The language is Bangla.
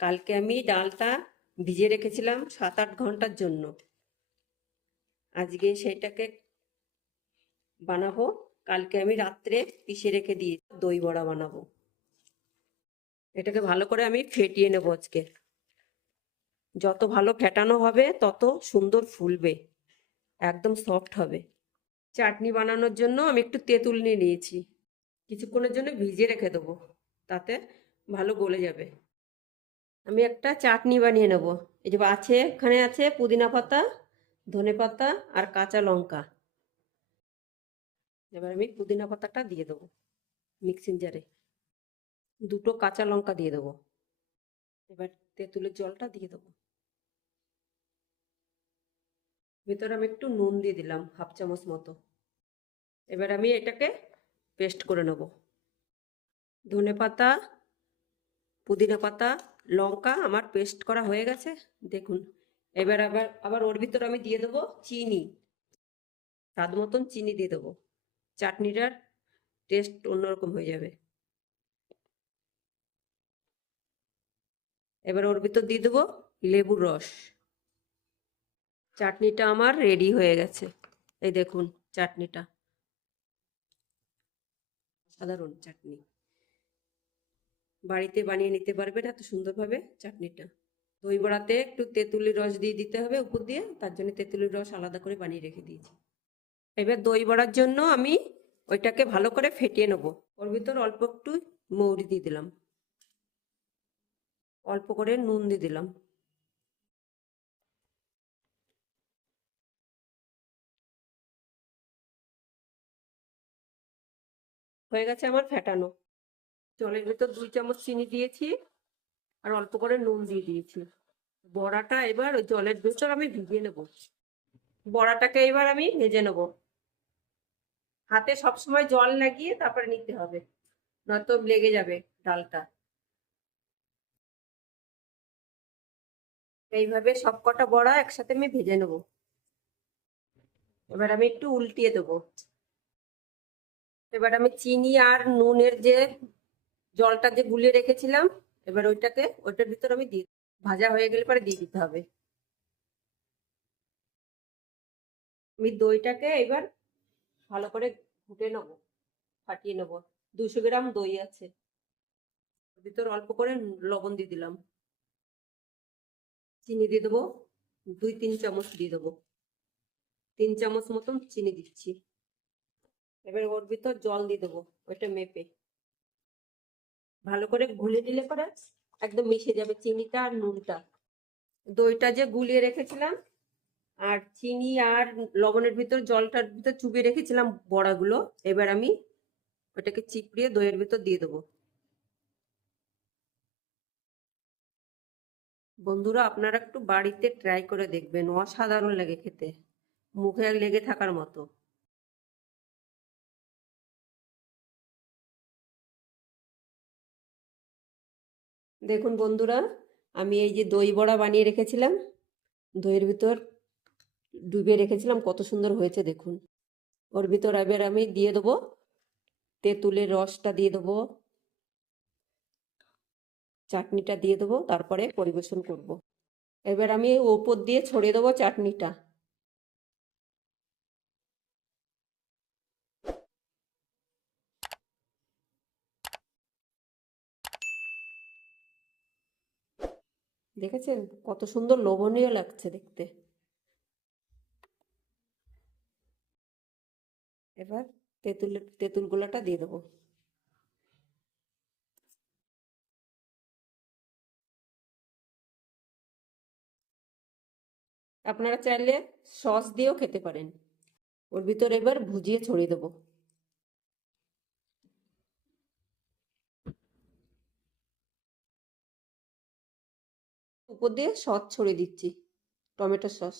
কালকে আমি ডালটা ভিজিয়ে রেখেছিলাম 7-8 ঘন্টার জন্য। আজকে সেটাকে বানাবো। কালকে আমি রাত্রে পিষে রেখে দিয়ে দই বড়া বানাবো। এটাকে ভালো করে আমি ফেটিয়ে নেবো আজকে। যত ভালো ফেটানো হবে তত সুন্দর ফুলবে, একদম সফট হবে। চাটনি বানানোর জন্য আমি একটু তেঁতুল নিয়ে নিয়েছি, কিছুক্ষণের জন্য ভিজিয়ে রেখে দেবো, তাতে ভালো গলে যাবে। আমি একটা চাটনি বানিয়ে নেব। এই যে আছে, এখানে আছে পুদিনা পাতা, ধনে পাতা আর কাঁচা লঙ্কা। এবার আমি পুদিনা পাতাটা দিয়ে দেবো মিক্সিং জারে, দুটো কাঁচা লঙ্কা দিয়ে দেবো। এবার তেঁতুলের জলটা দিয়ে দেবো। ভিতরে আমি একটু নুন দিয়ে দিলাম 1/2 চামচ মতো। এবার আমি এটাকে পেস্ট করে নেব। ধনে পাতা, পুদিনা পাতা, লঙ্কা আমার পেস্ট করা হয়ে গেছে দেখুন। এবার আবার ওর ভিতরে আমি দিয়ে দেবো চিনি, স্বাদ মতন চিনি দিয়ে দেবো। চাটনিটার টেস্ট অন্যরকম হয়ে যাবে। এবার ওর ভিতর দিয়ে দেবো লেবুর রস। চাটনিটা আমার রেডি হয়ে গেছে। এই দেখুন চাটনিটা, সাধারণ চাটনি, বাড়িতে বানিয়ে নিতে পারবেন এত সুন্দরভাবে চাটনিটা। দই বড়াতে একটু তেঁতুলের রস দিয়ে দিতে হবে উপর দিয়ে, তার জন্য তেঁতুলের রস আলাদা করে বানিয়ে রেখে দিয়েছি। এবার দই বড়ার জন্য আমি ওইটাকে ভালো করে ফেটিয়ে নেব। ওর ভিতর অল্প একটু মৌরি দিয়ে দিলাম, অল্প করে নুন দিয়ে দিলাম। হয়ে গেছে আমার ফেটানো। জলের ভিতর 2 চামচ চিনি দিয়েছি আর অল্প করে নুন দিয়ে দিয়েছি। বড়াটা এবার ওই জলের ভিতর আমি ভিজিয়ে নেব। বড়াটাকে এবার আমি ভেজে নেব। হাতে সবসময় জল লাগিয়ে তারপরে নিতে হবে, নয়তো লেগে যাবে ডালটা। এইভাবে সবকটা বড়া একসাথে আমি ভেজে নেব। এবার আমি একটু উল্টিয়ে দেবো। এবার আমি চিনি আর নুনের যে জলটা যে গুলিয়ে রেখেছিলাম, এবার ওইটার ভিতর আমি দিয়ে, ভাজা হয়ে গেলে পরে দিয়ে দিতে হবে। আমি দইটাকে এবার ভালো করে ঘুটে নেবো, ফাটিয়ে নেবো। 200 গ্রাম দই আছে, ভিতর অল্প করে লবণ দিয়ে দিলাম। চিনি দিয়ে দেবো 2-3 চামচ দিয়ে দেবো। 3 চামচ মতন চিনি দিচ্ছি। এবার ওর ভিতর জল দিয়ে দেবো, ওইটা মেপে ভালো করে গুলে দিলে পরে একদম মিশে যাবে চিনিটা আর নুনটা। দইটা যে গুলিয়ে রেখেছিলাম আর চিনি আর লবণের ভিতর জলটার ভিতর চুবিয়ে রেখেছিলাম বড়াগুলো, এবার আমি ওটাকে চিপড়িয়ে দইয়ের ভিতর দিয়ে দেবো। বন্ধুরা আপনারা একটু বাড়িতে ট্রাই করে দেখবেন, অসাধারণ লাগে খেতে, মুখে লেগে থাকার মতো। দেখুন বন্ধুরা, আমি এই যে দই বড়া বানিয়ে রেখেছিলাম, দইয়ের ভিতর ডুবিয়ে রেখেছিলাম, কত সুন্দর হয়েছে দেখুন। ওর ভিতর এবার আমি দিয়ে দেবো তেঁতুলের রসটা দিয়ে দেবো, চাটনিটা দিয়ে দেবো, তারপরে পরিবেশন করব। এবার আমি ওপর দিয়ে ছড়িয়ে দেবো চাটনিটা। দেখেছেন কত সুন্দর লোভনীয় লাগছে দেখতে। এবার তেঁতুল গোলাটা দিয়ে দেবো। আপনারা চাইলে সস দিয়েও খেতে পারেন। ওর ভিতর এবার ভুজিয়ে ছড়িয়ে দেবো। উপর দিয়ে সস ছড়িয়ে দিচ্ছি, টমেটো সস।